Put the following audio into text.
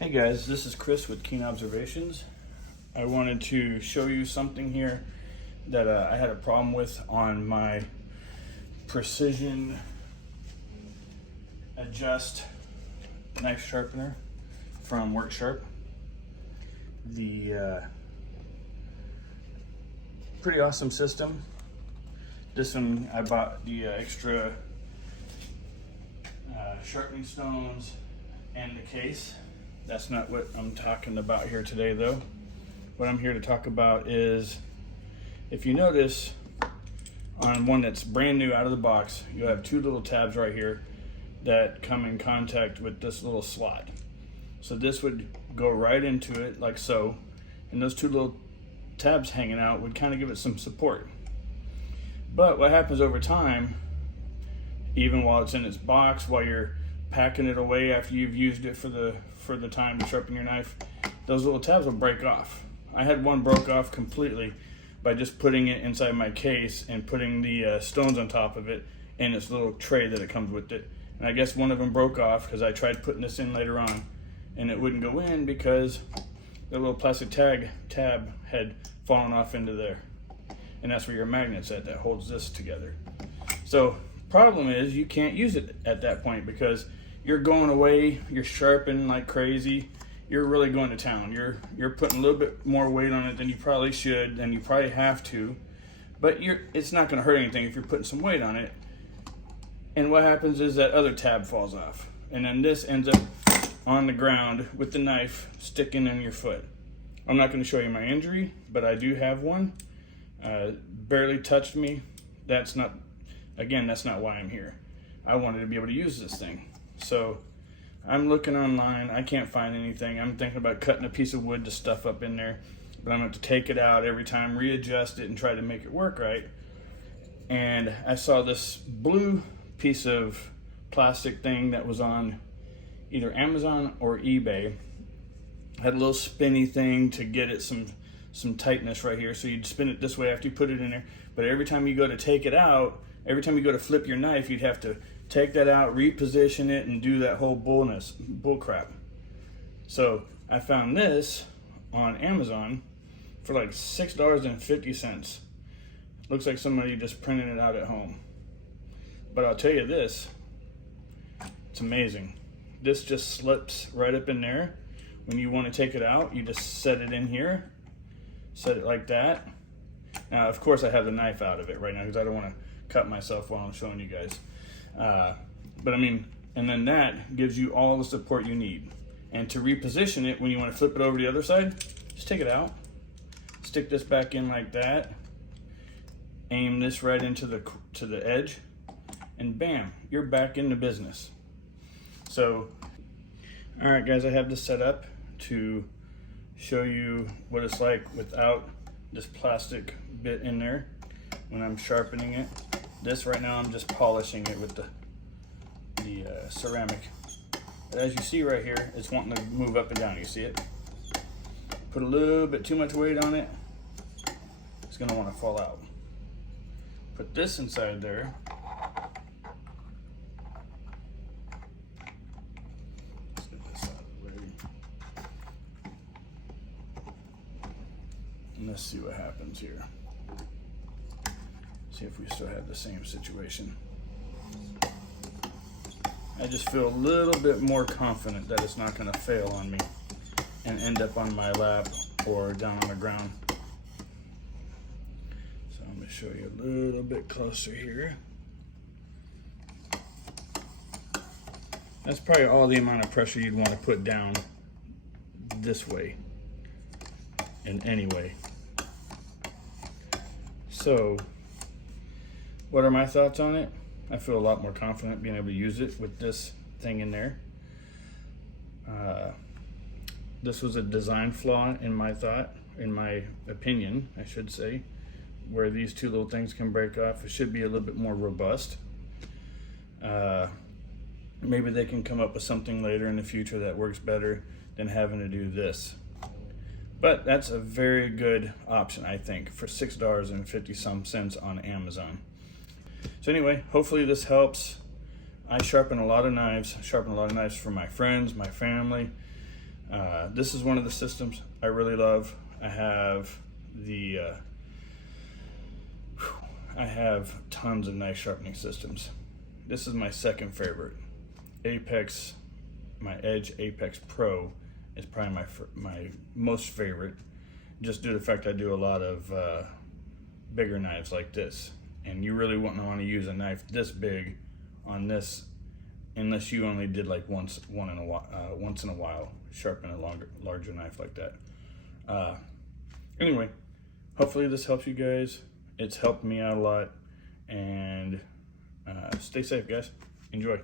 Hey guys, this is Chris with Keen Observations. I wanted to show you something here that I had a problem with on my Precision Adjust knife sharpener from Work Sharp. The pretty awesome system. This one I bought the extra sharpening stones and the case. That's not what I'm talking about here today though. What I'm here to talk about is, if you notice on one that's brand new out of the box, you have two little tabs right here that come in contact with this little slot. So this would go right into it like so, and those two little tabs hanging out would kind of give it some support. But what happens over time, even while it's in its box, while you're packing it away after you've used it for the time to sharpen your knife, those little tabs will break off. I had one broke off completely by just putting it inside my case and putting the stones on top of it in this little tray that it comes with it. And I guess one of them broke off because I tried putting this in later on and it wouldn't go in because the little plastic tab had fallen off into there. And that's where your magnet's at that holds this together. So problem is you can't use it at that point because you're going away, you're sharpening like crazy, you're really going to town. You're putting a little bit more weight on it than you probably should, and you probably have to, but it's not going to hurt anything if you're putting some weight on it. And what happens is that other tab falls off, and then this ends up on the ground with the knife sticking in your foot. I'm not going to show you my injury, but I do have one. Barely touched me. That's not why I'm here. I wanted to be able to use this thing. So I'm looking online, I can't find anything. I'm thinking about cutting a piece of wood to stuff up in there, but I'm going to take it out every time, readjust it, and try to make it work right. And I saw this blue piece of plastic thing that was on either Amazon or eBay. It had a little spinny thing to get it some tightness right here, so you'd spin it this way after you put it in there. But every time you go to take it out, every time you go to flip your knife, you'd have to take that out, reposition it, and do that whole bull crap. So I found this on Amazon for like $6.50. Looks like somebody just printed it out at home. But I'll tell you this, it's amazing. This just slips right up in there. When you want to take it out, you just set it in here, set it like that. Now, of course, I have the knife out of it right now because I don't want to cut myself while I'm showing you guys. But I mean, and then that gives you all the support you need. And to reposition it, when you want to flip it over to the other side, just take it out, stick this back in like that, aim this right into the edge, and bam, you're back into business. So, all right, guys, I have this set up to show you what it's like without this plastic bit in there when I'm sharpening it. This right now, I'm just polishing it with the ceramic. But as you see right here, it's wanting to move up and down. You see it? Put a little bit too much weight on it, it's going to want to fall out. Put this inside there. Let's get this out of the way. And let's see what happens here. See if we still have the same situation. I just feel a little bit more confident that it's not going to fail on me and end up on my lap or down on the ground. So I'm going to show you a little bit closer here. That's probably all the amount of pressure you'd want to put down this way and anyway. So what are my thoughts on it? I feel a lot more confident being able to use it with this thing in there. This was a design flaw in my opinion, I should say, where these two little things can break off. It should be a little bit more robust. Maybe they can come up with something later in the future that works better than having to do this. But that's a very good option, I think, for $6.50 some cents on Amazon. So anyway, hopefully this helps. I sharpen a lot of knives. I sharpen a lot of knives for my friends, my family. This is one of the systems I really love. I have the I have tons of knife sharpening systems. This is my second favorite. Apex, my Edge Apex Pro is probably my most favorite, just due to the fact I do a lot of bigger knives like this. And you really wouldn't want to use a knife this big on this unless you only did like once in a while, sharpen a larger knife like that. Anyway, hopefully this helps you guys. It's helped me out a lot, and stay safe, guys. Enjoy.